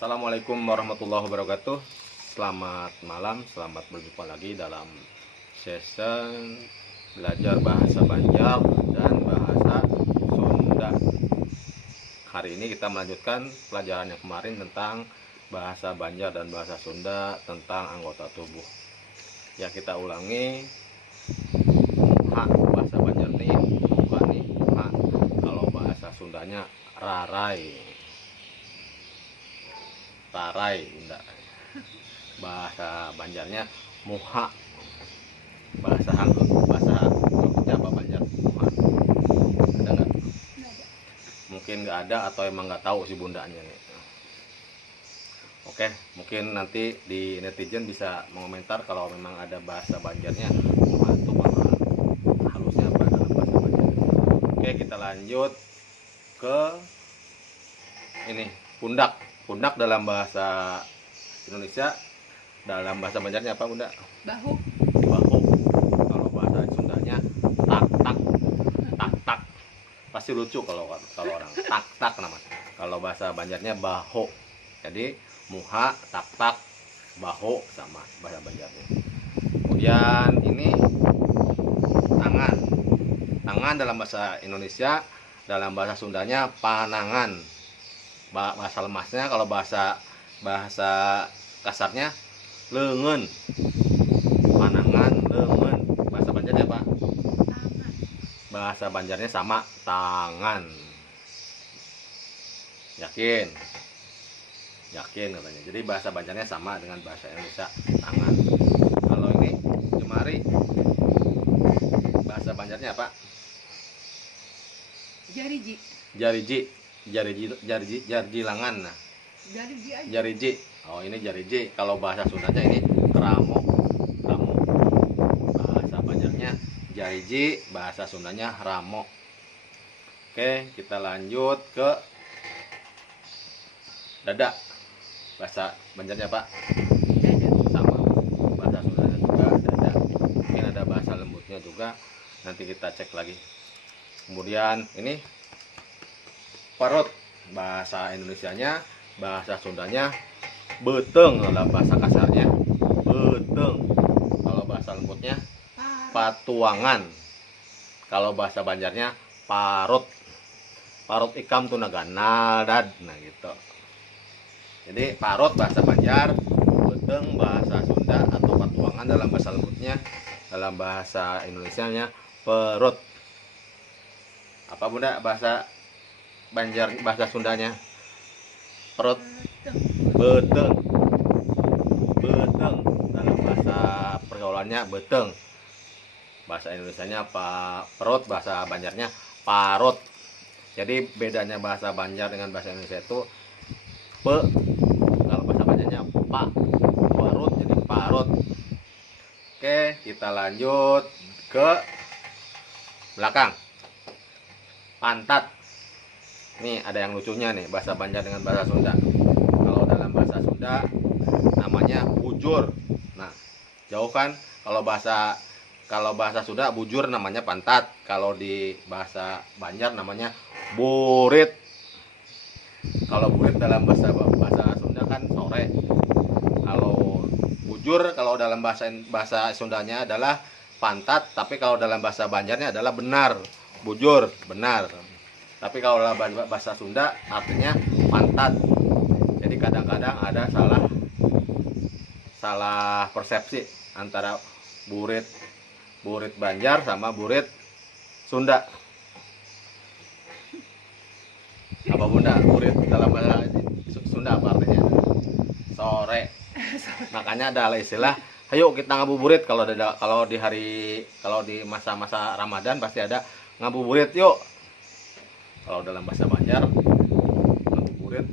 Assalamualaikum warahmatullahi wabarakatuh. Selamat malam, selamat berjumpa lagi dalam session belajar bahasa Banjar dan bahasa Sunda. Hari ini kita melanjutkan pelajaran yang kemarin tentang bahasa Banjar dan bahasa Sunda tentang anggota tubuh. Ya, kita ulangi. Ha, bahasa Banjar nih bukan nih ha. Kalau bahasa Sundanya rarai. Rarai, enggak. Bahasa Banjarnya muha. Bahasa Hangutnya apa Banjar? Muha. Ada nggak? Mungkin nggak ada atau emang nggak tahu si bundanya nih. Oke, mungkin nanti di netizen bisa mengomentar kalau memang ada bahasa Banjarnya muha itu halusnya apa dalam bahasa Banjar. Oke, kita lanjut ke ini pundak. Pundak dalam bahasa Indonesia, dalam bahasa Banjarnya apa Bunda? Bahu. Bahu. Kalau bahasa Sundanya tak tak tak tak. Pasti lucu kalau orang tak tak namanya. Kalau bahasa Banjarnya baho. Jadi muha, tak tak, baho sama bahasa Banjarnya. Kemudian ini tangan. Tangan dalam bahasa Indonesia, dalam bahasa Sundanya panangan. Bahasa lemasnya kalau bahasa kasarnya lengan. Panangan, lengan. Bahasa Banjarnya apa? Tangan. Bahasa Banjarnya sama, tangan. Yakin? Yakin katanya. Jadi bahasa Banjarnya sama dengan bahasa Indonesia, tangan. Kalau ini jemari, bahasa Banjarnya apa? Jariji. Jarjilangan. Nah, Jariji aja. jariji. Oh, ini jariji. Kalau bahasa Sundanya ini ramo. Ramo. Bahasa Banjarnya jariji, bahasa Sundanya ramo. Oke, kita lanjut ke dada. Bahasa Banjarnya apa? Dada. Sama. Bahasa Sundanya juga dada. Mungkin ada bahasa lembutnya juga. Nanti kita cek lagi. Kemudian ini perut. Bahasa Indonesianya, bahasa Sundanya beteng dalam bahasa kasarnya. Beteng. Kalau bahasa lembutnya patuangan. Kalau bahasa Banjarnya parut. Parut ikam tunaga nadad. Nah gitu. Jadi parut bahasa Banjar, beteng bahasa Sunda atau patuangan dalam bahasa lembutnya, dalam bahasa Indonesianya perut. Apa Bunda bahasa Banjar, bahasa Sundanya? Perut. Beteng. Beteng. Dalam bahasa pergaulannya beteng. Bahasa Indonesianya apa? Perut. Bahasa Banjarnya parut. Jadi bedanya bahasa Banjar dengan bahasa Indonesia itu pe. Kalau bahasa Banjarnya pa. Perut jadi parut. Oke, kita lanjut ke belakang. Pantat. Nih ada yang lucunya nih, bahasa Banjar dengan bahasa Sunda. Kalau dalam bahasa Sunda namanya bujur. Nah, jauh kan? Kalau bahasa Sunda bujur namanya pantat. Kalau di bahasa Banjar namanya burit. Kalau burit dalam bahasa Sunda kan sore. Kalau bujur kalau dalam bahasa Sundanya adalah pantat, tapi kalau dalam bahasa Banjarnya adalah benar. Bujur, benar. Tapi kalau dalam bahasa Sunda artinya pantat. Jadi kadang-kadang ada salah persepsi antara burit Banjar sama burit Sunda. Apa Bunda? Burit dalam bahasa Sunda apa artinya? Sore. Makanya ada istilah, ayo kita ngabuburit kalau di masa-masa Ramadan pasti ada ngabuburit yuk. Kalau dalam bahasa Banjar ngabuburit,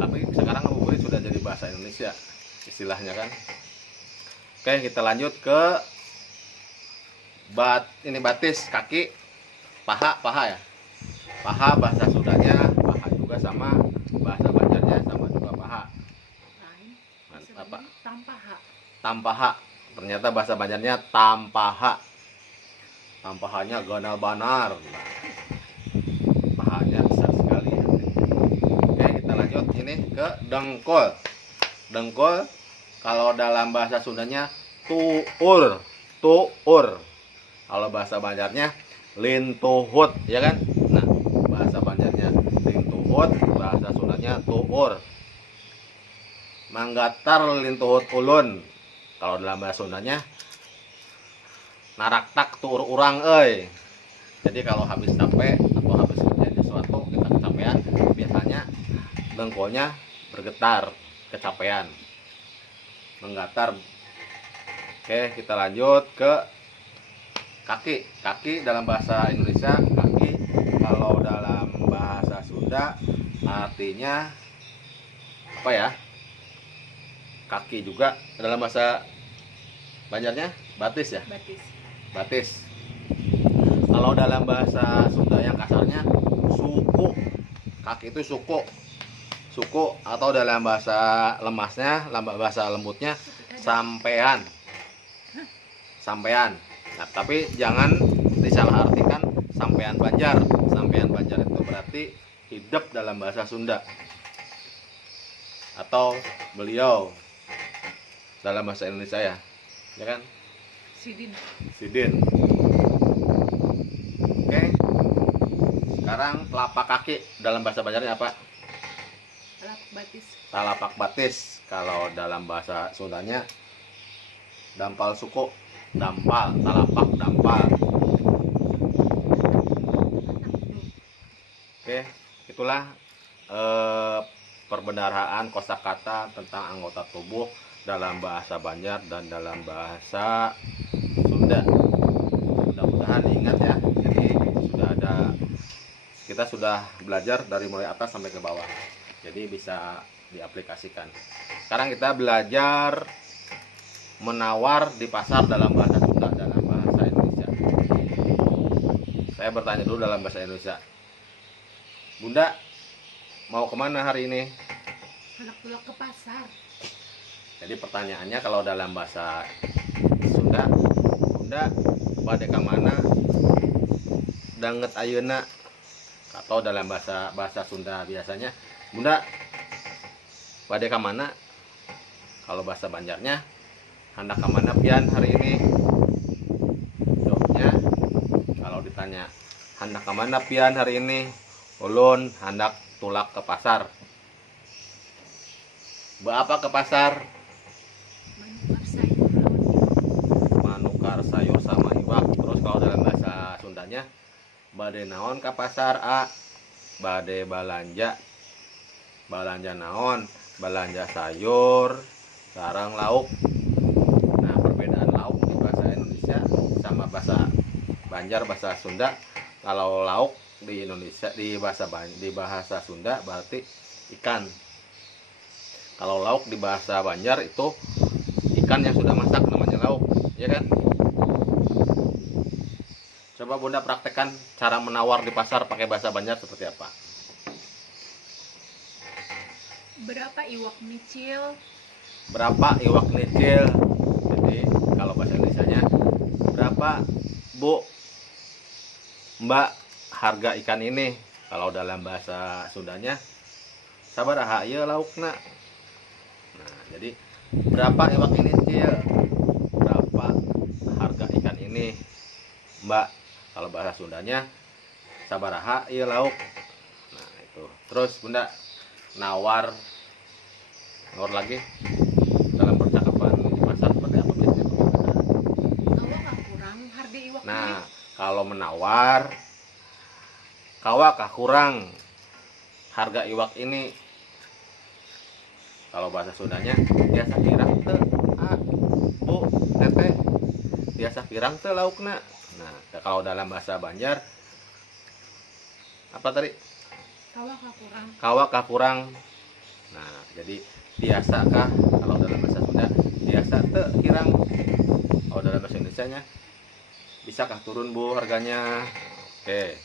tapi sekarang ngabuburit sudah jadi bahasa Indonesia istilahnya kan. Oke, kita lanjut ke batis kaki, paha ya. Paha bahasa Sundanya paha juga sama, bahasa Banjarnya sama juga paha. Apa? Tampaha. Tampaha. Ternyata bahasa Banjarnya tampaha. Tampahanya ganal banar. Pahanya besar sekali. Oke, kita lanjut ini. ini ke dengkul. Dengkul kalau dalam bahasa Sundanya tuur, tuur. Kalau bahasa Banjarnya lintuhut, ya kan? Nah, bahasa Banjarnya lintuhut, bahasa Sundanya tuur. Manggatar lintuhut ulun. Kalau dalam bahasa Sundanya naraktak tuur urang euy. Jadi kalau habis capek atau habis kerjain sesuatu kita kecapean, biasanya dengkulnya bergetar, kecapean, menggatar. Oke, kita lanjut ke kaki. Kaki dalam bahasa Indonesia kaki, kalau dalam bahasa Sunda artinya apa ya? Kaki juga dalam bahasa Banjarnya batis ya? Batis. Batis. Kalau dalam bahasa Sunda yang kasarnya suku. Kaki itu suku. Suku atau dalam bahasa lemasnya, bahasa lembutnya sampean. Sampean. Nah, tapi jangan disalahartikan sampean Banjar. Sampean Banjar itu berarti hidup dalam bahasa Sunda. Atau beliau dalam bahasa Indonesia ya. Ya kan? Sidin. Sidin. Oke. Sekarang telapak kaki dalam bahasa Banjarnya apa? Telapak batis. Telapak batis. Kalau dalam bahasa Sundanya dampal suku. Dampal, telapak dampal. Oke, itulah perbendaharaan kosakata tentang anggota tubuh dalam bahasa Banjar dan dalam bahasa Sunda. Mudah-mudahan diingat ya. Jadi kita sudah belajar dari mulai atas sampai ke bawah. Jadi bisa diaplikasikan. Sekarang kita belajar menawar di pasar dalam bahasa Sunda, dalam bahasa Indonesia. Saya bertanya dulu dalam bahasa Indonesia. Bunda, mau kemana hari ini? Anak tulak ke pasar. Jadi pertanyaannya kalau dalam bahasa Sunda, Bunda bade ka mana? Danget ayeuna. Atau dalam bahasa Sunda biasanya, Bunda bade ka mana? Kalau bahasa Banjarnya, hendak ka mana pian hari ini? Jawabnya, kalau ditanya hendak ka mana pian hari ini? Ulun hendak tulak ke pasar. Apa ke pasar? Manukar sayur lawan iwak. Manukar sayur sama iwak. Terus kalau dalam bahasa Sundanya, bade naon ka pasar a? Bade balanja. Balanja naon? Balanja sayur sareng lauk. Nah, perbedaan lauk di bahasa Indonesia sama bahasa Banjar, bahasa Sunda. Kalau lauk di Indonesia di bahasa Sunda berarti ikan. Kalau lauk di bahasa Banjar itu ikan yang sudah masak, namanya lauk, ya kan? Coba Bunda praktekkan cara menawar di pasar pakai bahasa Banjar seperti apa? Berapa iwak micil? Berapa iwak nicil? Jadi kalau bahasa Indonesianya, berapa Bu, Mbak, harga ikan ini? Kalau dalam bahasa Sundanya, sabaraha ieu laukna? Nah, jadi berapa iwak ini Cil? Berapa harga ikan ini Mbak? Kalau bahasa Sundanya sabaraha ieu lauk. Nah, itu. Terus Bunda nawar lagi dalam percakapan di pasar seperti apa biasanya? Awak kah kurang harga iwak Nah, ini? kalau menawar, kawa kah kurang harga iwak ini? Kalau bahasa Sundanya, biasa pirang teu Bu, teteh, biasa pirang teu laukna. Nah, kalau dalam bahasa Banjar apa tadi? Awak kah kurang? Kawa kah kurang? Nah, jadi biasa kah? Kalau dalam bahasa Sunda, biasa teu kirang. Kalau dalam bahasa Indonesianya, bisa kah turun Bu harganya? Oke.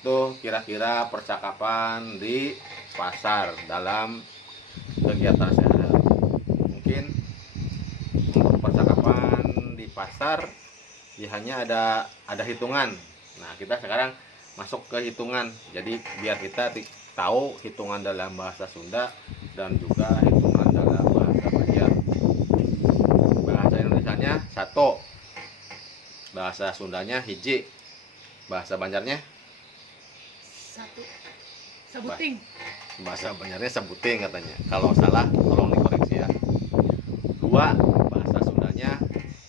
Tuh kira-kira percakapan di pasar dalam kegiatan sehari-hari. Mungkin untuk percakapan di pasar ya hanya ada hitungan. Nah, kita sekarang masuk ke hitungan. Jadi biar kita tahu hitungan dalam bahasa Sunda dan juga hitungan dalam bahasa Banjar. Bahasa Indonesianya 1, bahasa Sundanya hiji, bahasa Banjarnya Satu. Sebuting. bahasa Banjarnya sebuting katanya. Kalau salah tolong dikoreksi ya. 2, bahasa Sundanya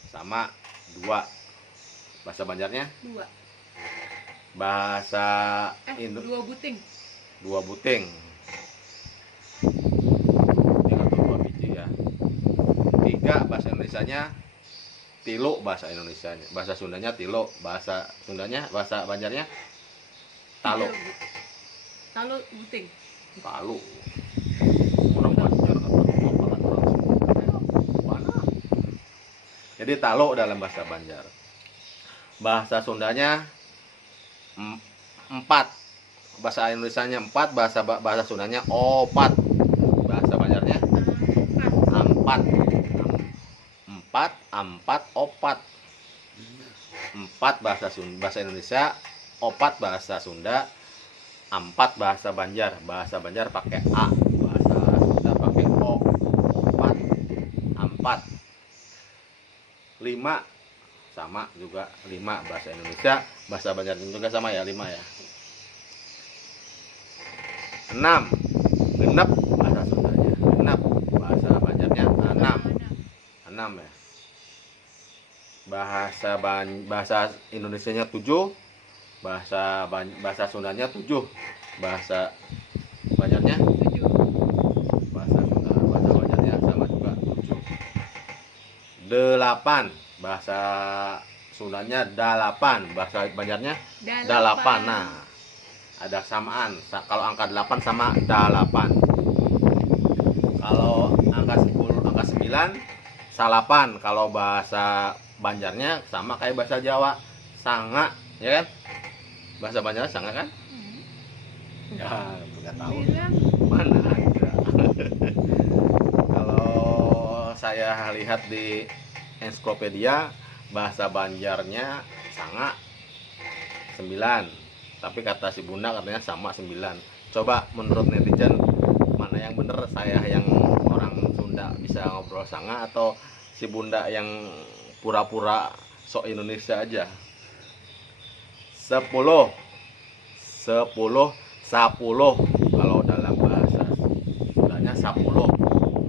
sama 2, bahasa Banjarnya 2. bahasa Indo 2 buting. 2 buting. Ini atau 2 biji ya. 3, bahasa Indonesianya tilu, bahasa Indonesianya. Bahasa Sundanya tilu, bahasa Sundanya, bahasa Banjarnya talu. Talu buting. Talu. Orang Banjar atau orang Sunda. Jadi talu dalam bahasa Banjar. Bahasa Sundanya 4, bahasa Indonesianya 4, bahasa Sundanya 4, bahasa Banjarnya 4, 4, 4 bahasa Indonesia, 4 bahasa Sunda, 4 bahasa Banjar. Bahasa Banjar pakai A, bahasa Sunda pakai O. 4, 5 sama juga 5 bahasa Indonesia, bahasa Banjar juga sama ya 5 ya. 6, genep bahasa Sundanya, genep bahasa Banjarnya 6 ya. Bahasa Indonesianya 7, bahasa Sundanya 7, bahasa Banjarnya 7. bahasa Banjarnya sama juga 7. 8, bahasa Sundanya 8, bahasa Banjarnya 8. Nah, ada kesamaan. Kalau angka 8 sama 8. Kalau angka 10, angka 9 salapan. Kalau bahasa Banjarnya sama kayak bahasa Jawa, sanga, ya kan? Bahasa Banjarnya sanga kan? Ya, nggak tahu. Bilang Mana ada. Kalau saya lihat di ensiklopedia, bahasa Banjarnya sanga 9, tapi kata si Bunda katanya sama 9. Coba menurut netizen mana yang bener, saya yang orang Sunda bisa ngobrol sanga atau si Bunda yang pura-pura sok Indonesia aja? 10 kalau dalam bahasa Sundanya 10,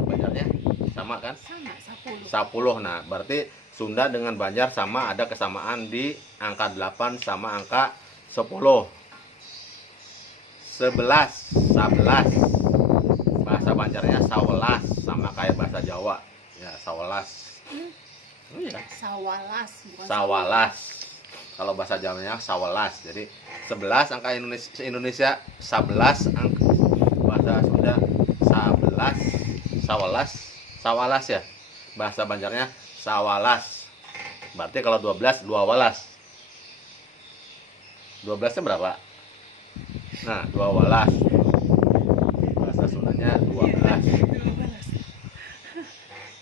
Banjarnya sama kan? sama 10. 10. Nah, berarti Sunda dengan Banjar sama, ada kesamaan di angka 8 sama angka 10. 11 bahasa Banjarnya sawelas, sama kayak bahasa Jawa ya, sawelas. Iya, Sawalas bukan sawalas. Kalau bahasa Jawanya sawelas. Jadi 11 angka Indonesia, 11 angka bahasa Sunda 11, sawalas ya. Bahasa Banjarnya sawalas. Berarti kalau 12 walas. 12-nya berapa? Nah, 2 walas. Bahasa Sundanya 12.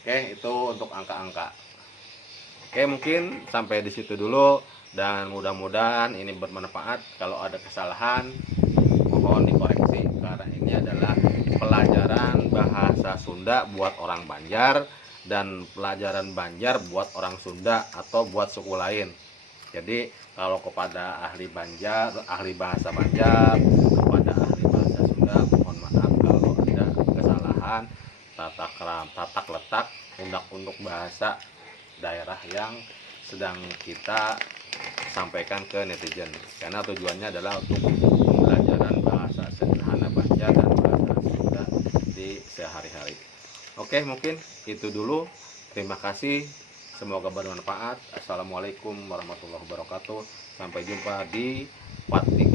Oke, itu untuk angka-angka. Oke, mungkin sampai di situ dulu, dan mudah-mudahan ini bermanfaat. Kalau ada kesalahan mohon dikoreksi, karena ini adalah pelajaran bahasa Sunda buat orang Banjar dan pelajaran Banjar buat orang Sunda atau buat suku lain. Jadi kalau kepada ahli Banjar, ahli bahasa Banjar, kepada ahli bahasa Sunda, mohon maaf kalau ada kesalahan tata letak untuk bahasa daerah yang sedang kita sampaikan ke netizen, karena tujuannya adalah untuk pembelajaran bahasa sederhana Banjar dan bahasa Sunda di sehari-hari. Oke, mungkin itu dulu. Terima kasih, semoga bermanfaat. Assalamualaikum warahmatullahi wabarakatuh. Sampai jumpa di part 3.